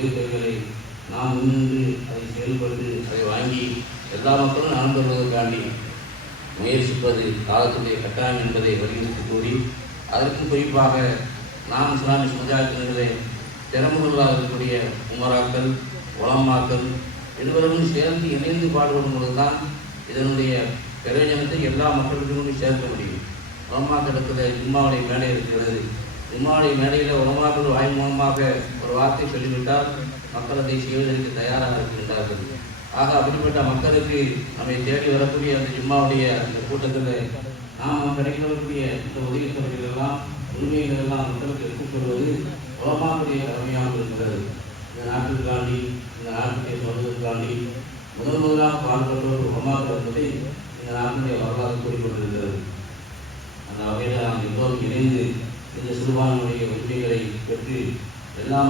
உதவித்தொகைகளை நாம் முன்னின்று அதை செயல்பட்டு அதை வாங்கி எல்லா மக்களும் நலன் பெறுவதற்காண்டி முயற்சிப்பது காலத்துடைய கட்டாயம் என்பதை வலியுறுத்தி கூறி, அதற்கும் குறிப்பாக நாம் இஸ்லாமிய சமுதாயத்தினர்களே திறமுகளாக இருக்கக்கூடிய உமராக்கள், உலமாக்கள் இருவரும் சேர்ந்து இணைந்து பாடுபடும் பொழுதுதான் இதனுடைய பிரயோஜனத்தை எல்லா மக்களுக்கும் சேர்க்க முடியும். உலமாக்களுக்கு ஜும்மாவுடைய மேடை இருக்கிறது. ஜும்மாவுடைய மேடையில் உலமாக்கள் வாய் மூலமாக ஒரு வார்த்தை சொல்லிவிட்டால் மக்கள் அதை செய்வதற்கு தயாராக இருக்கின்றார்கள். ஆக அப்படிப்பட்ட மக்களுக்கு நம்மை தேடி வரக்கூடிய அந்த ஜும்மாவுடைய அந்த கூட்டத்தில் நாம் கிடைக்கக்கூடிய இந்த உதவித்தொகைகள் எல்லாம் உரிமைகள் எல்லாம் மக்களுக்கு எடுத்துக் கொள்வது உலமாவுடைய கடமையாக இருக்கிறது. இந்த நாட்டிற்காண்டி இந்த நாட்டுடைய சொல்வதற்காண்டி முதலாக பாடுபட்டவர் உலமாக்கள் என்பதை இந்த நாட்டினுடைய வரலாறு கூறிக்கொண்டிருக்கிறது. அந்த வகையில் நாம் எல்லோரும் இணைந்து இந்த சிறுபான்மையுடைய உரிமைகளை பெற்று எல்லா